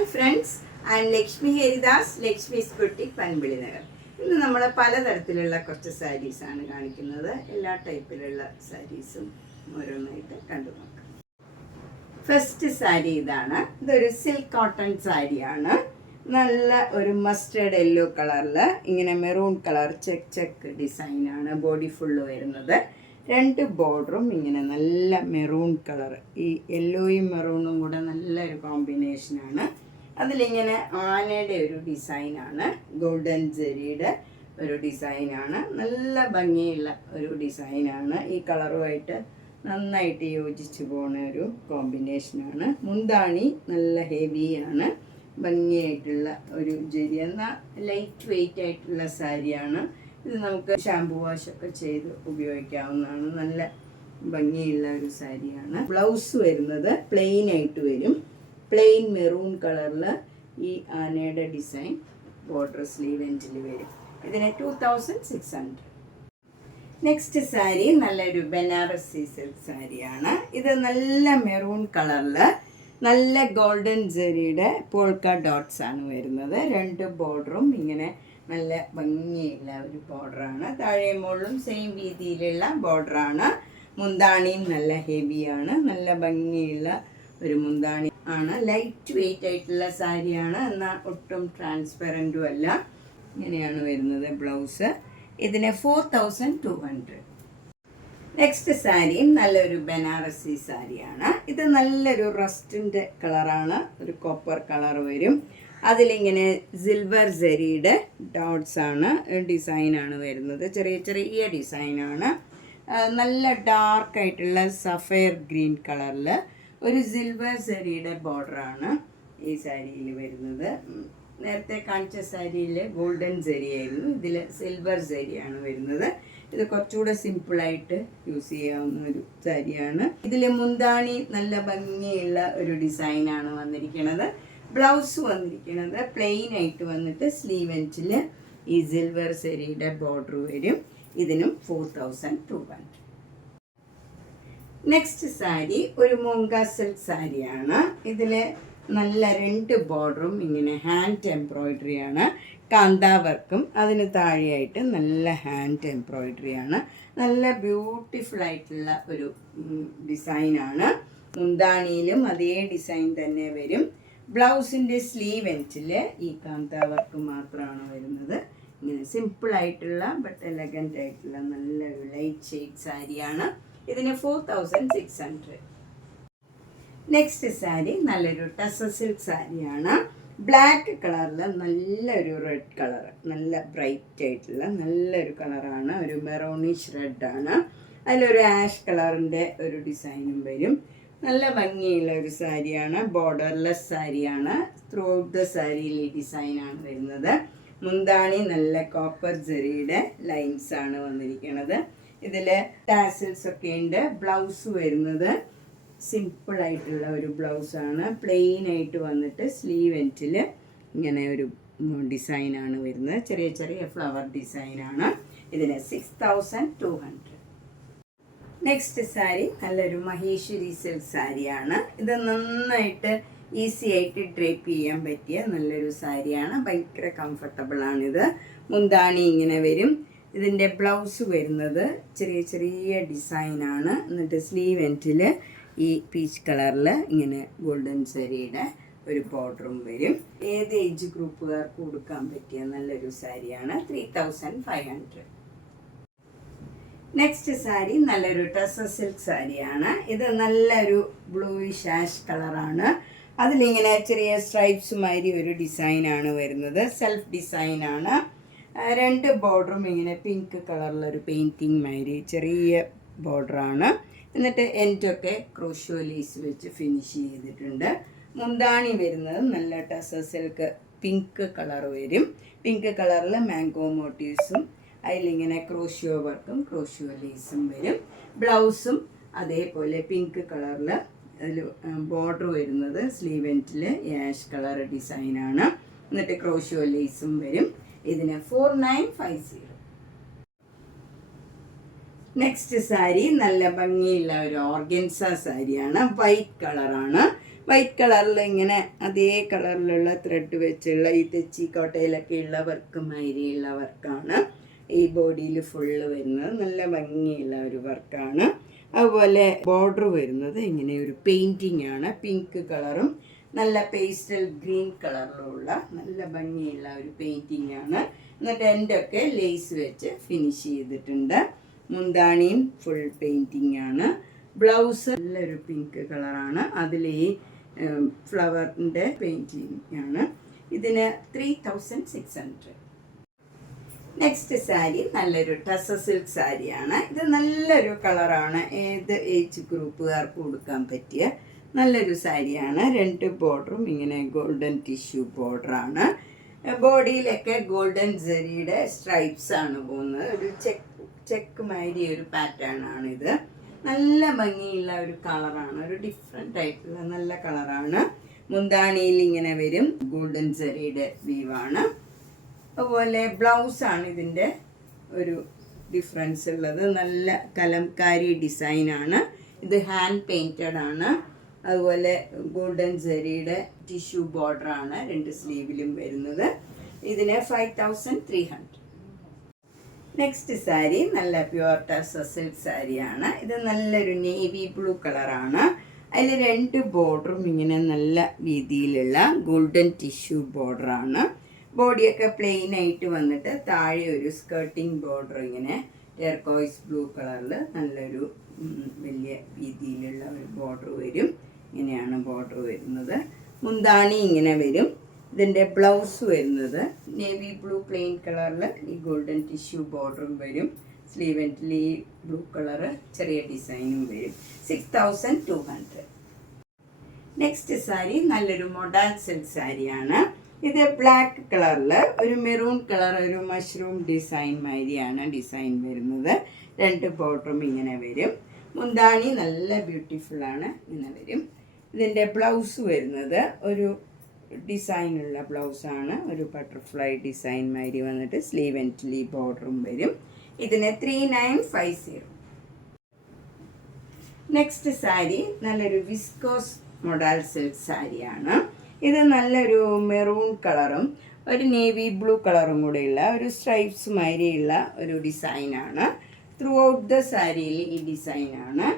Hi friends, I am Lakshmi Haridas, Lakshmi's boutique, Panampilly Nagar. ഇന്ന് നമ്മൾ പലതരത്തിലുള്ള കുറച്ച് സാരീസാണ് കാണിക്കുന്നത്. എല്ലാ ടൈപ്പിലുള്ള സാരീസും ഓരോന്നായിട്ട് കണ്ടു നോക്കാം. ഫസ്റ്റ് സാരി ഇതാണ്. ഇതൊരു സിൽക്ക് കോട്ടൺ സാരിയാണ്. നല്ല ഒരു മസ്റ്റേർഡ് യെല്ലോ കളറിൽ ഇങ്ങനെ മെറൂൺ കളർ ചെക്ക് ഡിസൈനാണ് ബോഡി ഫുള്ള് വരുന്നത്. രണ്ട് ബോർഡറും ഇങ്ങനെ നല്ല മെറൂൺ കളർ, ഈ യെല്ലോയും മെറൂണും കൂടെ നല്ലൊരു കോമ്പിനേഷനാണ്. അതിലിങ്ങനെ ആനയുടെ ഒരു ഡിസൈനാണ്, ഗോൾഡൻ ജെറിയുടെ ഒരു ഡിസൈനാണ്. നല്ല ഭംഗിയുള്ള ഒരു ഡിസൈനാണ്. ഈ കളറുമായിട്ട് നന്നായിട്ട് യോജിച്ച് പോകുന്ന ഒരു കോമ്പിനേഷനാണ്. മുന്താണി നല്ല ഹെവിയാണ്, ഭംഗിയായിട്ടുള്ള ഒരു ജെറി. എന്നാൽ ലൈറ്റ് വെയ്റ്റ് ആയിട്ടുള്ള സാരിയാണ്. ഇത് നമുക്ക് ഷാമ്പു വാഷൊക്കെ ചെയ്ത് ഉപയോഗിക്കാവുന്നതാണ്. നല്ല ഭംഗിയുള്ള ഒരു സാരിയാണ്. ബ്ലൗസ് വരുന്നത് പ്ലെയിൻ ആയിട്ട് വരും. പ്ലെയിൻ മെറൂൺ കളറിൽ ഈ ആനയുടെ ഡിസൈൻ ബോർഡർ സ്ലീവ് എൻഡിൽ വരും. ഇതിന് 2600. നെക്സ്റ്റ് സാരി നല്ലൊരു ബനാറസി സിൽക്ക് സാരിയാണ്. ഇത് നല്ല മെറൂൺ കളറിൽ നല്ല ഗോൾഡൻ ജെറിയുടെ പോൾക്ക ഡോട്ട്സ് ആണ് വരുന്നത്. രണ്ട് ബോർഡറും ഇങ്ങനെ നല്ല ഭംഗിയുള്ള ഒരു ബോർഡറാണ്. താഴെ മുകളിലും സെയിം രീതിയിലുള്ള ബോർഡറാണ്. മുന്താണിയും നല്ല ഹെവിയാണ്, നല്ല ഭംഗിയുള്ള ഒരു മുന്താണി ആണ്. ലൈറ്റ് വെയ്റ്റ് ആയിട്ടുള്ള സാരിയാണ്, എന്നാൽ ഒട്ടും ട്രാൻസ്പെറൻറ്റും അല്ല. ഇങ്ങനെയാണ് വരുന്നത് ബ്ലൗസ്. ഇതിന് 4200. നെക്സ്റ്റ് സാരിയും നല്ലൊരു ബനാറസി സാരിയാണ്. ഇത് നല്ലൊരു റസ്റ്റിൻ്റെ കളറാണ്, ഒരു കോപ്പർ കളർ വരും. അതിലിങ്ങനെ സിൽവർ ജെറിയുടെ ഡോട്ട്സ് ആണ്, ഡിസൈനാണ് വരുന്നത്. ചെറിയ ചെറിയ ഡിസൈനാണ്. നല്ല ഡാർക്കായിട്ടുള്ള സഫയർ ഗ്രീൻ കളറിൽ ഒരു സിൽവർ ജെറിയുടെ ബോർഡറാണ് ഈ സാരിയിൽ വരുന്നത്. നേരത്തെ കാണിച്ച സാരിയിൽ ഗോൾഡൻ ജെറി ആയിരുന്നു, ഇതിൽ സിൽവർ ജെറിയാണ് വരുന്നത്. ഇത് കുറച്ചുകൂടെ സിമ്പിളായിട്ട് യൂസ് ചെയ്യാവുന്ന ഒരു സാരിയാണ്. ഇതിൽ മുന്താണി നല്ല ഭംഗിയുള്ള ഒരു ഡിസൈനാണ് വന്നിരിക്കുന്നത്. ബ്ലൗസ് വന്നിരിക്കുന്നത് പ്ലെയിൻ ആയിട്ട് വന്നിട്ട് സ്ലീവ് എൻഡിൽ ഈ സിൽവർ സെരിയുടെ ബോർഡർ വരും. ഇതിനും 4200. നെക്സ്റ്റ് സാരി ഒരു മൂങ്ക സിൽക്ക് സാരിയാണ്. ഇതിൽ നല്ല രണ്ട് ബോർഡറും ഇങ്ങനെ ഹാൻഡ് എംബ്രോയിഡറിയാണ്, കാന്താ വർക്കും അതിന് താഴെയായിട്ട് നല്ല ഹാൻഡ് എംബ്രോയിഡറിയാണ്. നല്ല ബ്യൂട്ടിഫുൾ ആയിട്ടുള്ള ഒരു ഡിസൈനാണ്. മുന്താണിയിലും അതേ ഡിസൈൻ തന്നെ വരും. ബ്ലൗസിൻ്റെ സ്ലീവ് എൻഡിൽ ഈ കാന്താ വർക്ക് മാത്രമാണ് വരുന്നത്. ഇങ്ങനെ സിമ്പിളായിട്ടുള്ള ബട്ട് എലഗൻ്റ് ആയിട്ടുള്ള നല്ലൊരു ലൈറ്റ് ഷെയ്ഡ് സാരിയാണ്. ഇതിന് 4600. നെക്സ്റ്റ് സാരി നല്ലൊരു ടസർ സിൽക്ക് സാരിയാണ്. ബ്ലാക്ക് കളറിൽ നല്ലൊരു റെഡ് കളർ, നല്ല ബ്രൈറ്റ് ആയിട്ടുള്ള നല്ലൊരു കളറാണ്, ഒരു മെറോണിഷ് റെഡാണ്. അതിലൊരു ആഷ് കളറിൻ്റെ ഒരു ഡിസൈനും വരും. നല്ല ഭംഗിയുള്ള ഒരു സാരിയാണ്. ബോർഡർലെസ് സാരിയാണ്. ത്രൂ ഔട്ട് ദ സാരിയിൽ ഈ ഡിസൈനാണ് വരുന്നത്. മുന്താണി നല്ല കോപ്പർ ജെറിയുടെ ലൈൻസ് ആണ് വന്നിരിക്കുന്നത്. ഇതിൽ ടാസിൽസ് ഒക്കെ ഉണ്ട്. ബ്ലൗസ് വരുന്നത് സിമ്പിളായിട്ടുള്ള ഒരു ബ്ലൗസാണ്. പ്ലെയിൻ ആയിട്ട് വന്നിട്ട് സ്ലീവ് എൻഡിൽ ഇങ്ങനെ ഒരു ഡിസൈനാണ് വരുന്നത്. ചെറിയ ചെറിയ ഫ്ലവർ ഡിസൈനാണ്. ഇതിന് 6200. നെക്സ്റ്റ് സാരി നല്ലൊരു മഹേശ്വരി സിൽക്ക് സാരിയാണ്. ഇത് നന്നായിട്ട് ഈസി ആയിട്ട് ഡ്രേപ്പ് ചെയ്യാൻ പറ്റിയ നല്ലൊരു സാരിയാണ്. ഭയങ്കര കംഫർട്ടബിളാണിത്. മുന്താണി ഇങ്ങനെ വരും. ഇതിൻ്റെ ബ്ലൗസ് വരുന്നത് ചെറിയ ചെറിയ ഡിസൈനാണ്. എന്നിട്ട് സ്ലീവ് എൻഡിൽ ഈ പീച്ച് കളറിൽ ഇങ്ങനെ ഗോൾഡൻ സാരിയുടെ ഒരു ബോർഡറും വരും. ഏത് ഏജ് ഗ്രൂപ്പുകാർക്ക് കൊടുക്കാൻ പറ്റിയ നല്ലൊരു സാരിയാണ്. 3500. നെക്സ്റ്റ് സാരി നല്ലൊരു ടസർ സിൽക്ക് സാരിയാണ്. ഇത് നല്ലൊരു ബ്ലൂയിഷ് ആഷ് കളറാണ്. അതിലിങ്ങനെ ചെറിയ സ്ട്രൈപ്സ് മാതിരി ഒരു ഡിസൈനാണ് വരുന്നത്. സെൽഫ് ഡിസൈനാണ്. രണ്ട് ബോർഡറും ഇങ്ങനെ പിങ്ക് കളറിലൊരു പെയിൻറ്റിങ് മാതിരി ചെറിയ ബോർഡറാണ്. എന്നിട്ട് എൻഡൊക്കെ ക്രോഷ്യോ ലേസ് വെച്ച് ഫിനിഷ് ചെയ്തിട്ടുണ്ട്. മുന്താണി വരുന്നത് നല്ല ടസർ സിൽക്ക് പിങ്ക് കളർ വരും. പിങ്ക് കളറിൽ മാംഗോ മോട്ടീവ്സും അതിലിങ്ങനെ ക്രോഷ്യോ വർക്കും ക്രോഷ്യോ ലേസും വരും. ബ്ലൗസും അതേപോലെ പിങ്ക് കളറിൽ അതിൽ ബോർഡർ വരുന്നത് സ്ലീവ് എൻഡിൽ ആഷ് കളർ ഡിസൈനാണ്. എന്നിട്ട് ക്രോഷ്യോ ലേസും വരും. ഇതിന് 4950. നെക്സ്റ്റ് സാരി നല്ല ഭംഗിയുള്ള ഒരു ഓർഗൻസ സാരിയാണ്. വൈറ്റ് കളറാണ്. വൈറ്റ് കളറിൽ ഇങ്ങനെ അതേ കളറിലുള്ള ത്രെഡ് വെച്ചുള്ള ഈ തെച്ചിക്കോട്ടയിലൊക്കെ ഉള്ള വർക്ക് മാതിരിയുള്ള വർക്കാണ് ഈ ബോഡിയിൽ ഫുള്ള് വരുന്നത്. നല്ല ഭംഗിയുള്ള ഒരു വർക്കാണ്. അതുപോലെ ബോർഡർ വരുന്നത് ഇങ്ങനെ ഒരു പെയിൻറ്റിങ് ആണ്. പിങ്ക് കളറും നല്ല പേസ്റ്റൽ ഗ്രീൻ കളറിലുള്ള നല്ല ഭംഗിയുള്ള ഒരു പെയിൻറ്റിങ് ആണ്. എന്നിട്ട് എൻ്റെയൊക്കെ ലേസ് വെച്ച് ഫിനിഷ് ചെയ്തിട്ടുണ്ട്. മുന്താണിയും ഫുൾ പെയിൻറ്റിങ് ആണ്. ബ്ലൗസ് നല്ലൊരു പിങ്ക് കളറാണ്. അതിൽ ഈ ഫ്ലവറിൻ്റെ പെയിൻറ്റിങ് ആണ്. ഇതിന് 3600. നെക്സ്റ്റ് സാരി നല്ലൊരു ടസർ സിൽക്ക് സാരിയാണ്. ഇത് നല്ലൊരു കളറാണ്. ഏത് ഏജ് ഗ്രൂപ്പുകാർക്ക് കൊടുക്കാൻ പറ്റിയ നല്ലൊരു സാരിയാണ്. 2 ബോർഡറും ഇങ്ങനെ ഗോൾഡൻ ടിഷ്യൂ ബോർഡറാണ്. ബോഡിയിലൊക്കെ ഗോൾഡൻ ജെറിയുടെ സ്ട്രൈപ്സ് ആണ് പോകുന്നത്. ഒരു ചെക്ക് മാതിരി ഒരു പാറ്റേൺ ആണിത്. നല്ല ഭംഗിയുള്ള ഒരു കളറാണ്. ഒരു ഡിഫറെൻ്റ് ആയിട്ടുള്ള നല്ല കളറാണ്. മുന്താണിയിൽ ഇങ്ങനെ വരും. ഗോൾഡൻ ജെറിയുടെ വീവാണ്. അതുപോലെ ബ്ലൗസാണ് ഇതിൻ്റെ ഒരു ഡിഫറൻസ് ഉള്ളത്. നല്ല കലംകാരി ഡിസൈനാണ്. ഇത് ഹാൻഡ് പെയിൻറ്റഡ് ആണ്. അതുപോലെ ഗോൾഡൻ ജെറിയുടെ ടിഷ്യൂ ബോർഡറാണ് 2 സ്ലീവിലും വരുന്നത്. ഇതിന് 5300. നെക്സ്റ്റ് സാരി നല്ല പ്യുവർ ടസർ സിൽക്ക് സാരിയാണ്. ഇത് നല്ലൊരു നേവി ബ്ലൂ കളറാണ്. അതിൽ 2 ബോർഡറും ഇങ്ങനെ നല്ല രീതിയിലുള്ള ഗോൾഡൻ ടിഷ്യൂ ബോർഡറാണ്. ബോഡിയൊക്കെ പ്ലെയിൻ ആയിട്ട് വന്നിട്ട് താഴെ ഒരു സ്കേർട്ടിങ് ബോർഡർ ഇങ്ങനെ ടെർക്കോയ്സ് ബ്ലൂ കളറിൽ നല്ലൊരു വലിയ രീതിയിലുള്ള ഒരു ബോർഡർ വരും. ഇങ്ങനെയാണ് ബോർഡർ വരുന്നത്. മുന്താണി ഇങ്ങനെ വരും. ഇതിൻ്റെ ബ്ലൗസ് വരുന്നത് നേവി ബ്ലൂ പ്ലെയിൻ കളറിൽ ഈ ഗോൾഡൻ ടിഷ്യൂ ബോർഡറും വരും. സ്ലീവ് എൻഡിൽ ഈ ബ്ലൂ കളറ് ചെറിയ ഡിസൈനും വരും. 6200. നെക്സ്റ്റ് സാരി നല്ലൊരു മൊഡാൽ സിൽക്ക് സാരിയാണ്. ഇത് ബ്ലാക്ക് കളറിൽ ഒരു മെറൂൺ കളർ ഒരു മഷ്റൂം ഡിസൈൻ മാതിരിയാണ് ഡിസൈൻ വരുന്നത്. 2 ബോർഡറും ഇങ്ങനെ വരും. മുന്താണി നല്ല ബ്യൂട്ടിഫുള്ളാണ്. ഇങ്ങനെ വരും. ഇതിൻ്റെ ബ്ലൗസ് വരുന്നത് ഒരു ഡിസൈനുള്ള ബ്ലൗസാണ്. ഒരു ബട്ടർഫ്ലൈ ഡിസൈൻ മാതിരി വന്നിട്ട് സ്ലീവ് എൻഡിൽ ഈ ബോർഡറും വരും. ഇതിന് 3950. നെക്സ്റ്റ് സാരി നല്ലൊരു വിസ്കോസ് മൊഡാൽ സിൽക്ക് സാരിയാണ്. ഇത് നല്ലൊരു മെറൂൺ കളറും ഒരു നേവി ബ്ലൂ കളറും കൂടെയുള്ള ഒരു സ്ട്രൈപ്സ് മാതിരിയുള്ള ഒരു ഡിസൈനാണ്. ത്രൂ ഔട്ട് ദ സാരിയിൽ ഈ ഡിസൈനാണ്.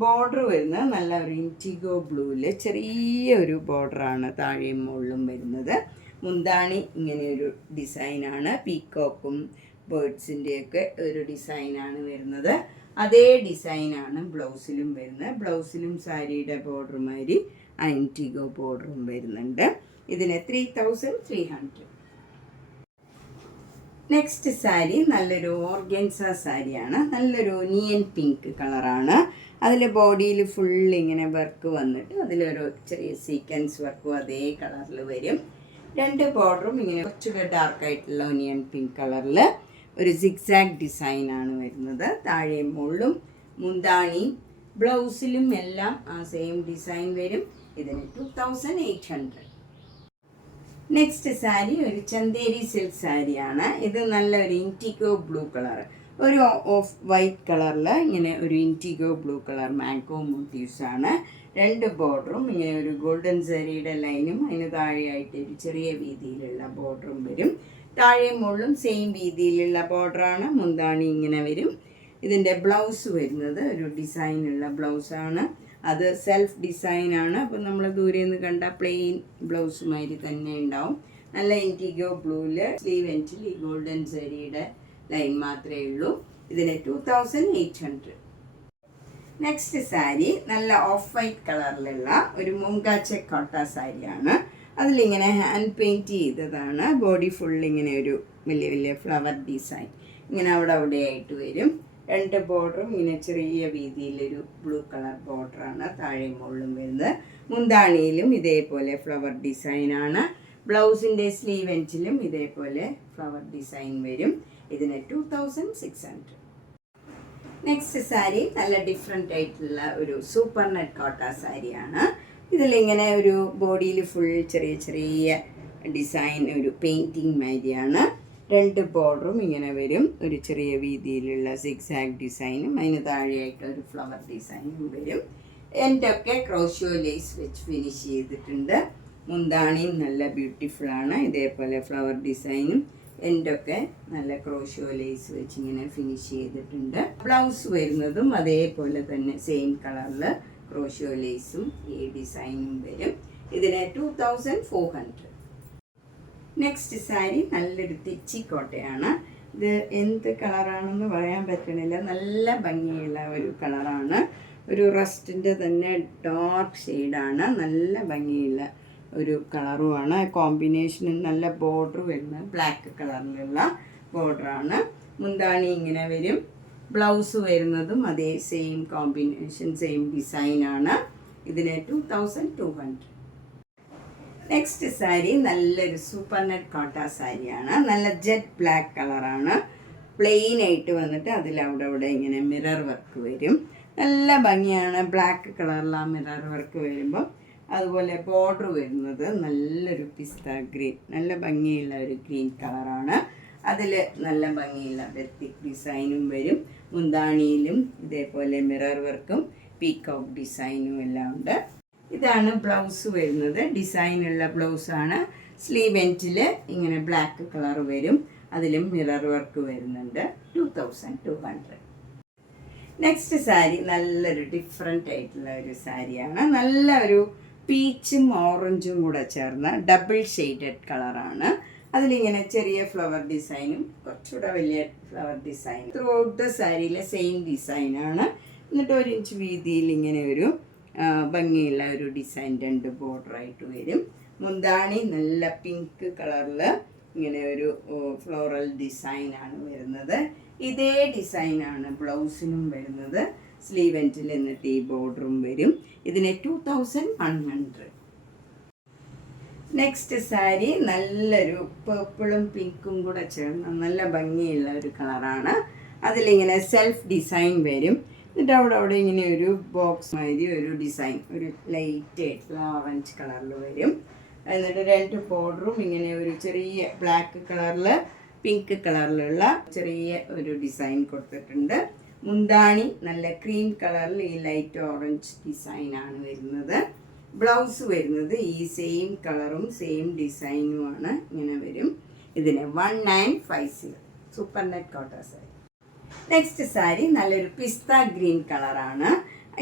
ബോർഡർ വരുന്നത് നല്ല ഒരു ഇൻറ്റിഗോ ബ്ലൂവിൽ ചെറിയൊരു ബോർഡറാണ് താഴെയും മുകളിലും വരുന്നത്. മുന്താണി ഇങ്ങനെയൊരു ഡിസൈനാണ്. പീക്കോക്കും ബേർഡ്സിൻ്റെയൊക്കെ ഒരു ഡിസൈനാണ് വരുന്നത്. അതേ ഡിസൈനാണ് ബ്ലൗസിലും വരുന്നത്. ബ്ലൗസിലും സാരിയുടെ ബോർഡർ മാതിരി ഇൻറ്റിഗോ ബോർഡറും വരുന്നുണ്ട്. ഇതിന് 3300. നെക്സ്റ്റ് സാരി നല്ലൊരു ഓർഗൻസ സാരിയാണ്. നല്ലൊരു നിയൻ പിങ്ക് കളറാണ്. അതിൽ ബോഡിയിൽ ഫുൾ ഇങ്ങനെ വർക്ക് വന്നിട്ട് അതിലൊരു ചെറിയ സീക്വൻസ് വർക്കും അതേ കളറിൽ വരും. 2 ബോർഡറും ഇങ്ങനെ കുറച്ചുകൂടെ ഡാർക്കായിട്ടുള്ള ഒനിയൻ പിങ്ക് കളറിൽ ഒരു സിക്സാഗ് ഡിസൈനാണ് വരുന്നത്. താഴെയും മുകളിലും മുന്താണിയും ബ്ലൗസിലും എല്ലാം ആ സെയിം ഡിസൈൻ വരും. ഇതിന് 2800. നെക്സ്റ്റ് സാരി ഒരു ചന്തേരി സിൽക്ക് സാരിയാണ്. ഇത് നല്ലൊരു ഇൻറ്റിഗോ ബ്ലൂ കളർ ഒരു ഓഫ് വൈറ്റ് കളറിൽ ഇങ്ങനെ ഒരു ഇൻറ്റിഗോ ബ്ലൂ കളർ മാംഗോ മോട്ടീവ്സാണ്. 2 ബോർഡറും ഇങ്ങനെ ഒരു ഗോൾഡൻ ജെറിയുടെ ലൈനും അതിന് താഴെയായിട്ട് ഒരു ചെറിയ വീതിയിലുള്ള ബോർഡറും വരും. താഴെയും മുകളിലും സെയിം വീതിയിലുള്ള ബോർഡറാണ്. മുന്താണി ഇങ്ങനെ വരും. ഇതിൻ്റെ ബ്ലൗസ് വരുന്നത് ഒരു ഡിസൈനുള്ള ബ്ലൗസാണ്. അത് സെൽഫ് ഡിസൈനാണ്. അപ്പം നമ്മൾ ദൂരെ നിന്ന് കണ്ട പ്ലെയിൻ ബ്ലൗസ് മാതിരി തന്നെ ഉണ്ടാവും. നല്ല ഇൻറ്റിഗോ ബ്ലൂവിൽ സ്ലീവ് എൻഡിൽ ഈ ഗോൾഡൻ ജെറിയുടെ ലൈൻ മാത്രമേ ഉള്ളൂ. ഇതിന് 2800. നെക്സ്റ്റ് സാരി നല്ല ഓഫ് വൈറ്റ് കളറിലുള്ള ഒരു മൂങ്കാച്ച കോട്ട സാരിയാണ്. അതിലിങ്ങനെ ഹാൻഡ് പെയിൻറ്റ് ചെയ്തതാണ്. ബോഡി ഫുൾ ഇങ്ങനെ ഒരു വലിയ വലിയ ഫ്ലവർ ഡിസൈൻ ഇങ്ങനെ അവിടെ ആയിട്ട് വരും. 2 ബോർഡറും ഇങ്ങനെ ചെറിയ വീതിയിലൊരു ബ്ലൂ കളർ ബോർഡറാണ് താഴെ മുകളിലും വരുന്നത്. മുന്താണിയിലും ഇതേപോലെ ഫ്ലവർ ഡിസൈനാണ്. ബ്ലൗസിൻ്റെ സ്ലീവ് എൻഡിലും ഇതേപോലെ ഫ്ലവർ ഡിസൈൻ വരും. ഇതിന് 2600. നെക്സ്റ്റ് സാരി നല്ല ഡിഫറെൻ്റ് ആയിട്ടുള്ള ഒരു സൂപ്പർ നെറ്റ് കോട്ട സാരിയാണ്. ഇതിലിങ്ങനെ ഒരു ബോഡിയിൽ ഫുൾ ചെറിയ ചെറിയ ഡിസൈൻ ഒരു പെയിൻറ്റിങ് മാതിരിയാണ്. 2 ബോർഡറും ഇങ്ങനെ വരും. ഒരു ചെറിയ വീതിയിലുള്ള സിക്സാഗ് ഡിസൈനും അതിന് താഴെയായിട്ട് ഒരു ഫ്ലവർ ഡിസൈനും വരും. എൻ്റെയൊക്കെ ക്രോഷ്യോ ലേസ് വെച്ച് ഫിനിഷ് ചെയ്തിട്ടുണ്ട്. മുന്താണിയും നല്ല ബ്യൂട്ടിഫുൾ ആണ്. ഇതേപോലെ ഫ്ലവർ ഡിസൈനും എൻ്റെയൊക്കെ നല്ല ക്രോഷ്യോ ലേസ് വെച്ച് ഇങ്ങനെ ഫിനിഷ് ചെയ്തിട്ടുണ്ട്. ബ്ലൗസ് വരുന്നതും അതേപോലെ തന്നെ സെയിം കളറിൽ ക്രോഷ്യോ ലേസും ഈ ഡിസൈനും വരും. ഇതിന് 2400. നെക്സ്റ്റ് സാരി നല്ലൊരു തെച്ചിക്കോട്ടയാണ്. ഇത് എന്ത് കളറാണെന്ന് പറയാൻ പറ്റണില്ല. നല്ല ഭംഗിയുള്ള ഒരു കളറാണ്. ഒരു റസ്റ്റിൻ്റെ തന്നെ ഡാർക്ക് ഷെയ്ഡാണ്. നല്ല ഭംഗിയുള്ള ഒരു കളറുമാണ്. കോമ്പിനേഷന് നല്ല ബോർഡർ വരുന്ന ബ്ലാക്ക് കളറിലുള്ള ബോർഡറാണ്. മുന്താണി ഇങ്ങനെ വരും. ബ്ലൗസ് വരുന്നതും അതേ സെയിം കോമ്പിനേഷൻ സെയിം ഡിസൈനാണ്. ഇതിന് 2200. നെക്സ്റ്റ് സാരി നല്ലൊരു സൂപ്പർ നെറ്റ് കോട്ട സാരിയാണ്. നല്ല ജെറ്റ് ബ്ലാക്ക് കളറാണ്. പ്ലെയിൻ ആയിട്ട് വന്നിട്ട് അതിലവിടെ അവിടെ ഇങ്ങനെ മിറർ വർക്ക് വരും. നല്ല ഭംഗിയാണ്. ബ്ലാക്ക് കളറിൽ ആ മിറർ വർക്ക് വരുമ്പം അതുപോലെ ബോർഡർ വരുന്നത് നല്ലൊരു പിസ്ത ഗ്രീൻ, നല്ല ഭംഗിയുള്ള ഒരു ഗ്രീൻ കളറാണ്. അതിൽ നല്ല ഭംഗിയുള്ള ബെത്തിക് ഡിസൈനും വരും. മുന്താണിയിലും ഇതേപോലെ മിറർ വർക്കും പീകോക്ക് ഡിസൈനും എല്ലാം ഉണ്ട്. ഇതാണ് ബ്ലൗസ് വരുന്നത്. ഡിസൈനുള്ള ബ്ലൗസാണ്. സ്ലീവ് എൻഡിൽ ഇങ്ങനെ ബ്ലാക്ക് കളർ വരും. അതിലും മിറർ വർക്ക് വരുന്നുണ്ട്. 2200. നെക്സ്റ്റ് സാരി നല്ലൊരു ഡിഫറെൻ്റ് ആയിട്ടുള്ള ഒരു സാരിയാണ്. നല്ല ഒരു പീച്ചും ഓറഞ്ചും കൂടെ ചേർന്ന ഡബിൾ ഷെയ്ഡഡ് കളറാണ്. അതിലിങ്ങനെ ചെറിയ ഫ്ലവർ ഡിസൈനും കുറച്ചുകൂടെ വലിയ flower design. Throughout the സാരിയിലെ സെയിം ഡിസൈനാണ്. എന്നിട്ട് 1 ഇഞ്ച് വീതിയിൽ ഇങ്ങനെ ഒരു ഭംഗിയുള്ള ഒരു ഡിസൈൻ 2 ബോർഡറായിട്ട് വരും. മുന്താണി നല്ല പിങ്ക് കളറിൽ ഇങ്ങനെ ഒരു ഫ്ലോറൽ ഡിസൈനാണ് വരുന്നത്. ഇതേ ഡിസൈനാണ് ബ്ലൗസിനും വരുന്നത്. സ്ലീവ് എൻഡിൽ എന്നിട്ട് ഈ ബോർഡറും വരും. ഇതിന് 2100. നെക്സ്റ്റ് സാരി നല്ലൊരു പേർപ്പിളും പിങ്കും കൂടെ ചേർന്ന നല്ല ഭംഗിയുള്ള ഒരു കളറാണ്. അതിലിങ്ങനെ സെൽഫ് ഡിസൈൻ വരും. എന്നിട്ട് അവിടെ ഇങ്ങനെ ഒരു ബോക്സ് മാതിരി ഒരു ഡിസൈൻ, ഒരു ലൈറ്റ് ആയിട്ടുള്ള ഓറഞ്ച് കളറിൽ വരും. എന്നിട്ട് 2 ബോർഡറും ഇങ്ങനെ ഒരു ചെറിയ ബ്ലാക്ക് കളറിൽ പിങ്ക് കളറിലുള്ള ചെറിയ ഒരു ഡിസൈൻ കൊടുത്തിട്ടുണ്ട്. മുന്താണി നല്ല ക്രീം കളറിൽ ഈ ലൈറ്റ് ഓറഞ്ച് ഡിസൈനാണ് വരുന്നത്. ബ്ലൗസ് വരുന്നത് ഈ സെയിം കളറും സെയിം ഡിസൈനുമാണ് ഇങ്ങനെ വരും. ഇതിന് 1950. സൂപ്പർ നെറ്റ് കോട്ട സാരി. നെക്സ്റ്റ് സാരി നല്ലൊരു പിസ്ത ഗ്രീൻ കളറാണ്.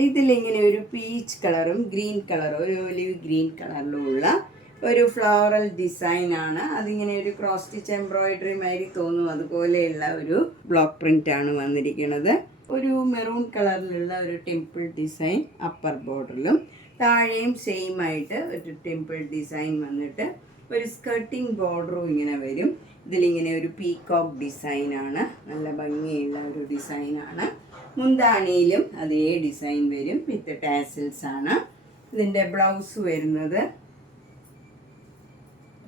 ഇതിലിങ്ങനെ ഒരു പീച്ച് കളറും ഗ്രീൻ കളറും ഒരു ഒലിവ് ഗ്രീൻ കളറിലുള്ള ഒരു ഫ്ലോറൽ ഡിസൈനാണ്. അതിങ്ങനെ ഒരു ക്രോസ് സ്റ്റിച്ച് എംബ്രോയിഡറി മാതിരി തോന്നും. അതുപോലെയുള്ള ഒരു ബ്ലോക്ക് പ്രിൻ്റാണ് വന്നിരിക്കുന്നത്. ഒരു മെറൂൺ കളറിലുള്ള ഒരു ടെമ്പിൾ ഡിസൈൻ അപ്പർ ബോർഡറിലും താഴെയും സെയിം ആയിട്ട് ഒരു ടെമ്പിൾ ഡിസൈൻ വന്നിട്ട് ഒരു സ്കർട്ടിങ് ബോർഡറും ഇങ്ങനെ വരും. ഇതിലിങ്ങനെ ഒരു പീകോക്ക് ഡിസൈനാണ്. നല്ല ഭംഗിയുള്ള ഒരു ഡിസൈനാണ്. മുന്താണിയിലും അതേ ഡിസൈൻ വരും. വിത്ത് ടാസിൽസ് ആണ്. ഇതിൻ്റെ ബ്ലൗസ് വരുന്നത്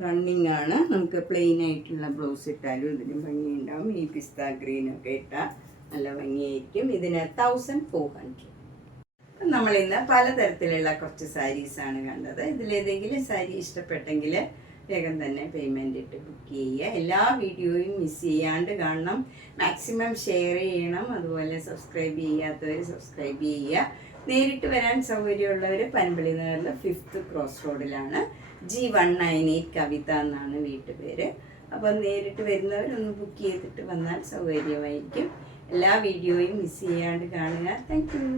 റണ്ണിങ് ആണ്. നമുക്ക് പ്ലെയിൻ ആയിട്ടുള്ള ബ്ലൗസ് ഇട്ടാലും ഇതിന് ഭംഗിയുണ്ടാവും. ഈ പിസ്ത ഗ്രീനൊക്കെ ഇട്ടാൽ നല്ല ഭംഗിയായിരിക്കും. ഇതിന് 1400. നമ്മളിന്ന് പലതരത്തിലുള്ള കുറച്ച് സാരീസാണ് കണ്ടത്. ഇതിലേതെങ്കിലും സാരി ഇഷ്ടപ്പെട്ടെങ്കിൽ വേഗം തന്നെ പേയ്മെൻറ്റ് ഇട്ട് ബുക്ക് ചെയ്യുക. എല്ലാ വീഡിയോയും മിസ് ചെയ്യാണ്ട് കാണണം. മാക്സിമം ഷെയർ ചെയ്യണം. അതുപോലെ സബ്സ്ക്രൈബ് ചെയ്യാത്തവർ സബ്സ്ക്രൈബ് ചെയ്യുക. നേരിട്ട് വരാൻ സൗകര്യമുള്ളവർ പൻപള്ളി നഗറിലെ 5th ക്രോസ് റോഡിലാണ്. G198 കവിത എന്നാണ് വീട്ടുപേര്. അപ്പോൾ നേരിട്ട് വരുന്നവരൊന്ന് ബുക്ക് ചെയ്തിട്ട് വന്നാൽ സൗകര്യമായിരിക്കും. എല്ലാ വീഡിയോയും മിസ് ചെയ്യാണ്ട് കാണുക. Thank you.